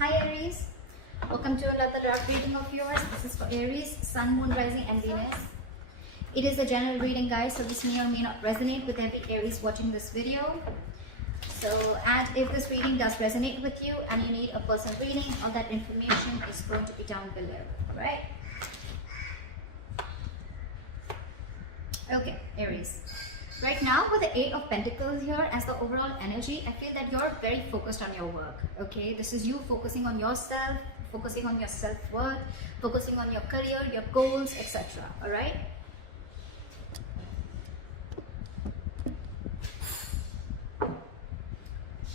Hi Aries, welcome to another dark reading of yours. This is for Aries, Sun, Moon, Rising and Venus. It is a general reading, guys, so this may or may not resonate with every Aries watching this video. And if this reading does resonate with you and you need a personal reading, all that information is going to be down below, alright? Okay, Aries. Right now, with the Eight of Pentacles here as the overall energy, I feel that you're very focused on your work, okay? This is you focusing on yourself, focusing on your self-worth, focusing on your career, your goals, etc. Alright?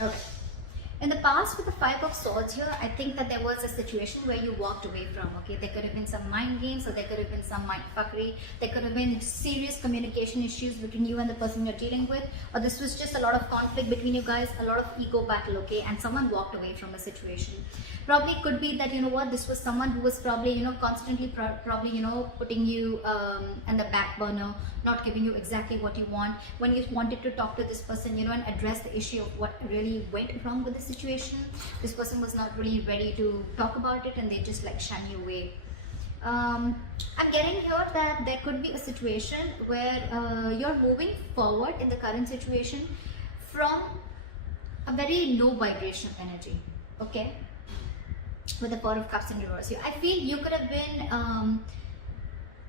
Okay. In the past, with the Five of Swords here, I think that there was a situation where you walked away from, okay? There could have been some mind games, or there could have been some mind fuckery. There could have been serious communication issues between you and the person you're dealing with, or this was just a lot of conflict between you guys, a lot of ego battle, okay? And someone walked away from a situation. Probably could be that, you know what, this was someone who was probably, you know, constantly probably, you know, putting you in the back burner, not giving you exactly what you want. When you wanted to talk to this person, you know, and address the issue of what really went wrong with the situation, this person was not really ready to talk about it and they just like shun you away. I'm getting here that there could be a situation where you're moving forward in the current situation from a very low vibration energy, okay? With the Four of Cups in reverse here, I feel you could have been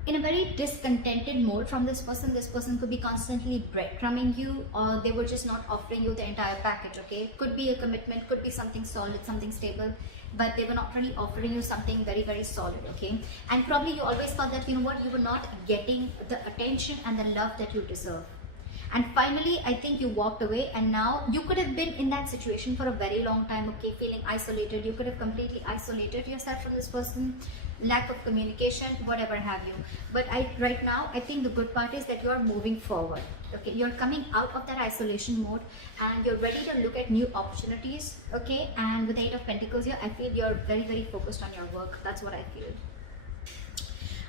in a very discontented mode from this person. This person could be constantly breadcrumbing you, or they were just not offering you the entire package, okay? Could be a commitment, could be something solid, something stable, but they were not really offering you something very, very solid, okay? And probably you always thought that, you know what, you were not getting the attention and the love that you deserve. And finally, I think you walked away, and now you could have been in that situation for a very long time, okay, feeling isolated. You could have completely isolated yourself from this person, lack of communication, whatever have you. But right now, I think the good part is that you are moving forward, okay? You're coming out of that isolation mode and you're ready to look at new opportunities, okay? And with the Eight of Pentacles here, I feel you're very, very focused on your work. That's what I feel.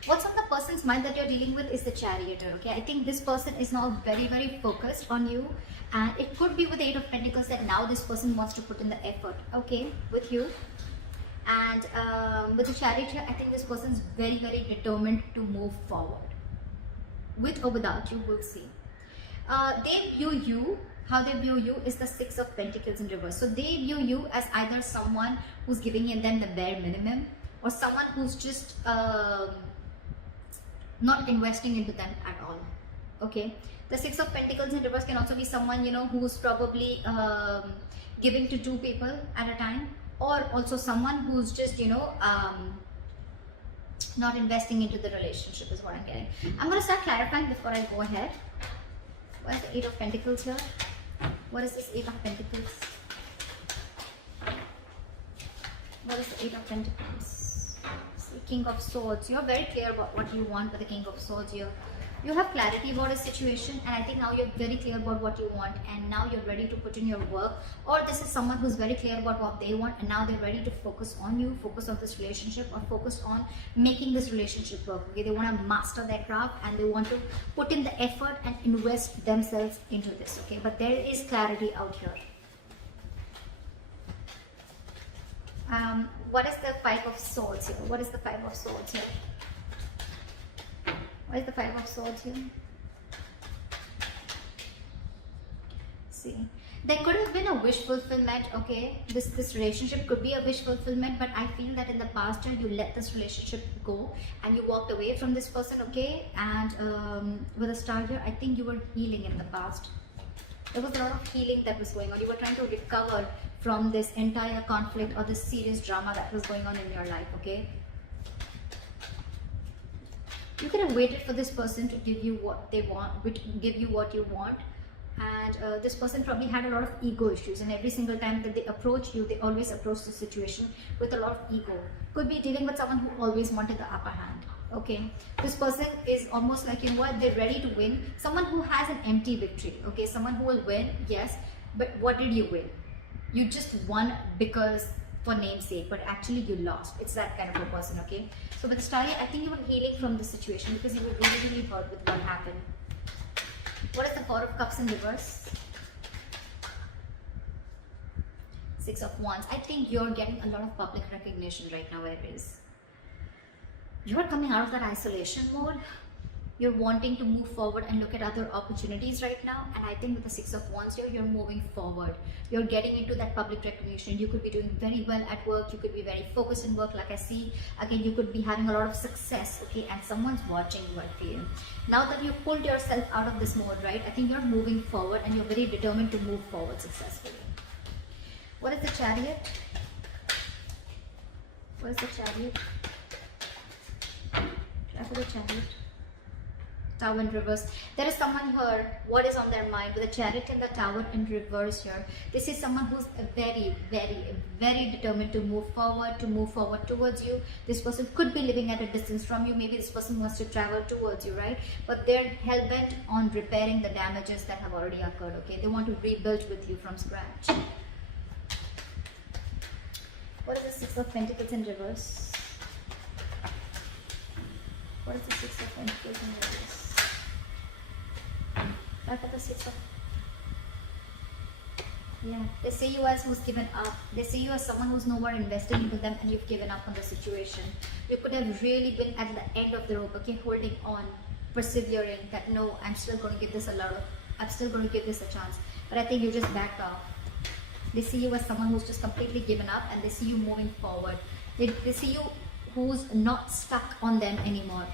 What's on the person's mind that you're dealing with is the Chariot, okay? I think this person is now very, very focused on you, and it could be with the Eight of Pentacles that now this person wants to put in the effort, okay, with you. And with the Chariot here, I think this person is very, very determined to move forward. With or without you, we'll see. They view you, how they view you is the Six of Pentacles in reverse. So they view you as either someone who's giving them the bare minimum, or someone who's just not investing into them at all, okay? The Six of Pentacles in reverse can also be someone, you know, who's probably giving to two people at a time, or also someone who's just, you know, not investing into the relationship is what I'm getting. I'm going to start clarifying before I go ahead. What is the Eight of Pentacles here? What is this Eight of Pentacles? What is the Eight of Pentacles? King of Swords. You're very clear about what you want with the King of Swords here. You have clarity about a situation, and I think now you're very clear about what you want, and now you're ready to put in your work. Or this is someone who's very clear about what they want, and now they're ready to focus on you, focus on this relationship, or focus on making this relationship work, okay? They want to master their craft and they want to put in the effort and invest themselves into this, okay? But there is clarity out here. What is the Five of Swords here? What is the Five of Swords here? What is the Five of Swords here? See, there could have been a wish fulfillment, okay? This relationship could be a wish fulfillment, but I feel that in the past year you let this relationship go and you walked away from this person, okay? And with a star here, I think you were healing in the past. There was a lot of healing that was going on. You were trying to recover from this entire conflict or this serious drama that was going on in your life, okay? You could have waited for this person to give you what they want, give you what you want. And this person probably had a lot of ego issues, and every single time that they approach you, they always approach the situation with a lot of ego. Could be dealing with someone who always wanted the upper hand, okay? This person is almost like, you know what, they're ready to win. Someone who has an empty victory, okay? Someone who will win, yes, but what did you win? You just won because for namesake, but actually you lost. It's that kind of a person, okay? So with Starry, I think you were healing from the situation because you were really, really hurt with what happened. What is the Four of Cups in reverse? Six of Wands. I think you're getting a lot of public recognition right now, Aries. You're coming out of that isolation mode. You're wanting to move forward and look at other opportunities right now. And I think with the Six of Wands here, you're moving forward. You're getting into that public recognition. You could be doing very well at work. You could be very focused in work, like I see. Again, you could be having a lot of success, okay? And someone's watching you, I feel. Now that you've pulled yourself out of this mode, right? I think you're moving forward and you're very determined to move forward successfully. What is the Chariot? What is the Chariot? Try for the Chariot. Tower in reverse. There is someone here, what is on their mind with the Chariot and the Tower in reverse here. This is someone who's very, very, very determined to move forward towards you. This person could be living at a distance from you. Maybe this person wants to travel towards you, right? But they're hell-bent on repairing the damages that have already occurred, okay? They want to rebuild with you from scratch. What is the Six of Pentacles in reverse? What is the Six of Pentacles in reverse? Back at the Six of... Yeah, they say you as who's given up. They say you as someone who's no more invested into them and you've given up on the situation. You could have really been at the end of the rope, okay, holding on, persevering, that no, I'm still going to give this I'm still going to give this a chance. But I think you just backed off. They see you as someone who's just completely given up and they see you moving forward. They see you who's not stuck on them anymore.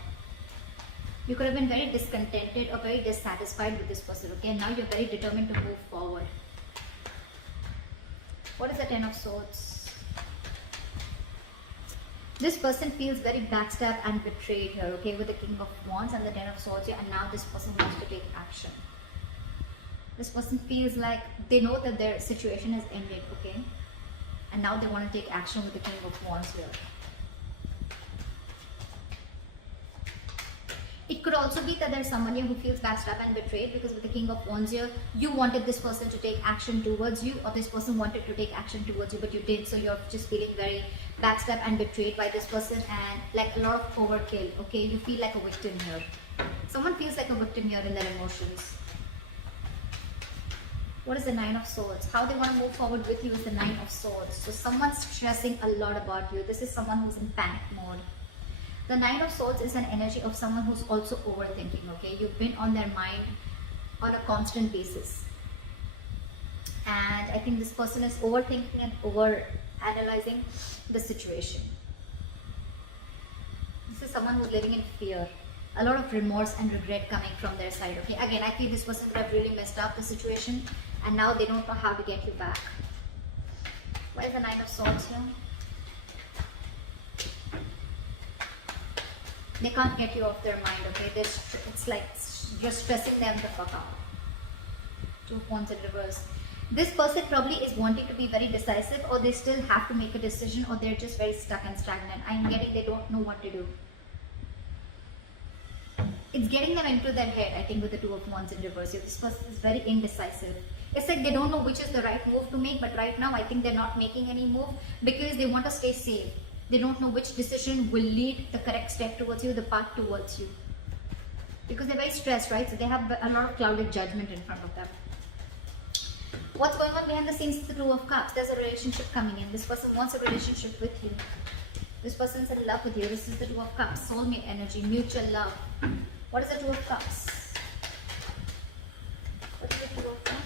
You could have been very discontented or very dissatisfied with this person, okay? And now you're very determined to move forward. What is the Ten of Swords? This person feels very backstabbed and betrayed here, okay? With the King of Wands and the Ten of Swords here, and now this person wants to take action. This person feels like they know that their situation has ended, okay? And now they want to take action with the King of Wands here. It could also be that there's someone here who feels backstabbed and betrayed, because with the King of Wands here, you wanted this person to take action towards you, or this person wanted to take action towards you, but you did. So you're just feeling very backstabbed and betrayed by this person, and like a lot of overkill, okay? You feel like a victim here. Someone feels like a victim here in their emotions. What is the Nine of Swords? How they want to move forward with you is the Nine of Swords. So someone's stressing a lot about you. This is someone who's in panic mode. The Nine of Swords is an energy of someone who's also overthinking, okay? You've been on their mind on a constant basis. And I think this person is overthinking and over-analyzing the situation. This is someone who's living in fear. A lot of remorse and regret coming from their side, okay? Again, I feel this person could have really messed up the situation and now they don't know how to get you back. What is the Nine of Swords here? They can't get you off their mind, okay? It's like you're stressing them the fuck out. Two of Wands in reverse. This person probably is wanting to be very decisive, or they still have to make a decision, or they're just very stuck and stagnant. I'm getting they don't know what to do. It's getting them into their head, I think, with the Two of Wands in reverse. This person is very indecisive. It's like they don't know which is the right move to make, but right now I think they're not making any move because they want to stay safe. They don't know which decision will lead the correct step towards you, the path towards you. Because they're very stressed, right? So they have a lot of clouded judgment in front of them. What's going on behind the scenes is the Two of Cups. There's a relationship coming in. This person wants a relationship with you. This person's in love with you. This is the Two of Cups. Soulmate energy, mutual love. What is the Two of Cups? What is the Two of Cups?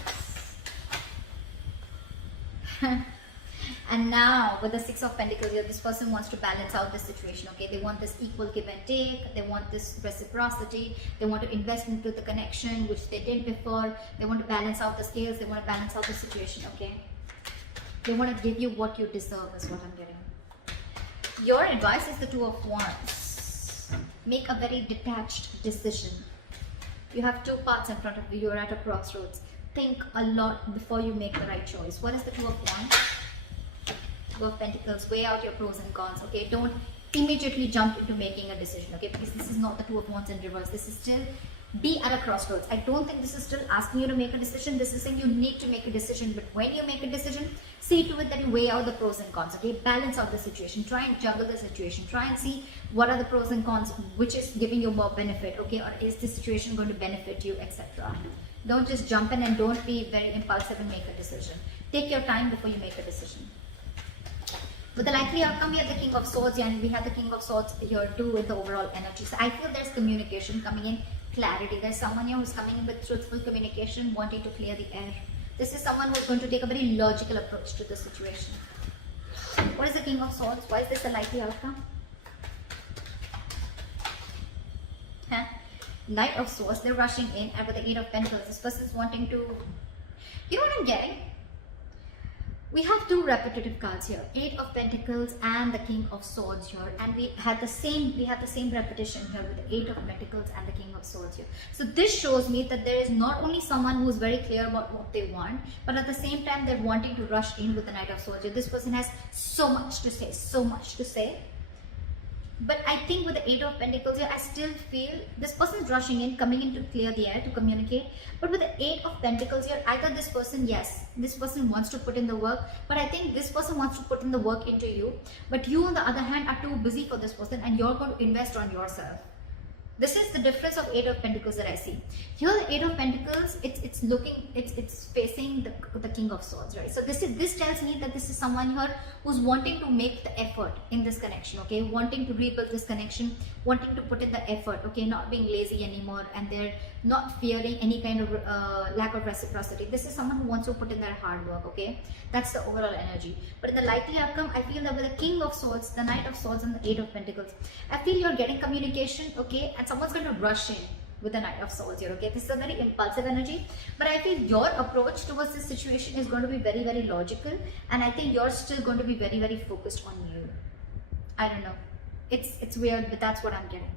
And now with the Six of Pentacles here, this person wants to balance out the situation, okay? They want this equal give and take. They want this reciprocity. They want to invest into the connection, which they did before. They want to balance out the scales. They want to balance out the situation, okay? They want to give you what you deserve is what I'm getting. Your advice is the Two of Wands. Make a very detached decision. You have two paths in front of you. You're at a crossroads. Think a lot before you make the right choice. What is the Two of Wands? Two of Pentacles. Weigh out your pros and cons, okay? Don't immediately jump into making a decision, okay? Because this is not the Two of Wands in reverse. This is still be at a crossroads. I don't think this is still asking you to make a decision. This is saying you need to make a decision. But when you make a decision, see to it that you weigh out the pros and cons, okay? Balance out the situation. Try and juggle the situation. Try and see what are the pros and cons, which is giving you more benefit, okay? Or is this situation going to benefit you, etc. Don't just jump in and don't be very impulsive and make a decision. Take your time before you make a decision. With the likely outcome, we have the King of Swords here, and we have the King of Swords here too with the overall energy. So I feel there's communication coming in, clarity. There's someone here who's coming in with truthful communication, wanting to clear the air. This is someone who's going to take a very logical approach to the situation. What is the King of Swords? Why is this a likely outcome? Huh? Knight of Swords, they're rushing in, and with the Eight of Pentacles, this person is wanting to... You know what I'm getting? We have two repetitive cards here, Eight of Pentacles and the King of Swords here, and we have the same repetition here with the Eight of Pentacles and the King of Swords here. So this shows me that there is not only someone who is very clear about what they want, but at the same time they're wanting to rush in with the Knight of Swords here. This person has so much to say, so much to say. But I think with the Eight of Pentacles here, I still feel this person is rushing in, coming in to clear the air, to communicate. But with the Eight of Pentacles here, either this person, yes, this person wants to put in the work, but I think this person wants to put in the work into you. But you, on the other hand, are too busy for this person, and you're going to invest on yourself. This is the difference of Eight of Pentacles that I see. Here, the Eight of Pentacles, it's facing the King of Swords, right? So this tells me that this is someone here who's wanting to make the effort in this connection, okay? Wanting to rebuild this connection, wanting to put in the effort, okay? Not being lazy anymore, and they're not fearing any kind of lack of reciprocity. This is someone who wants to put in their hard work, okay? That's the overall energy. But in the likely outcome, I feel that with the King of Swords, the Knight of Swords, and the Eight of Pentacles, I feel you're getting communication, okay? And someone's going to rush in with the Knight of Swords here, okay? This is a very impulsive energy, but I feel your approach towards this situation is going to be very, very logical, and I think you're still going to be very, very focused on you. I don't know. It's weird, but that's what I'm getting.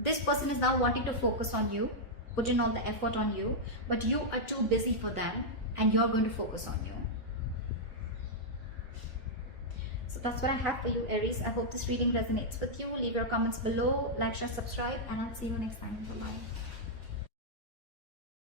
This person is now wanting to focus on you, put in all the effort on you, but you are too busy for them, and you're going to focus on you. So that's what I have for you, Aries. I hope this reading resonates with you. Leave your comments below, like, share, subscribe, and I'll see you next time. Bye-bye.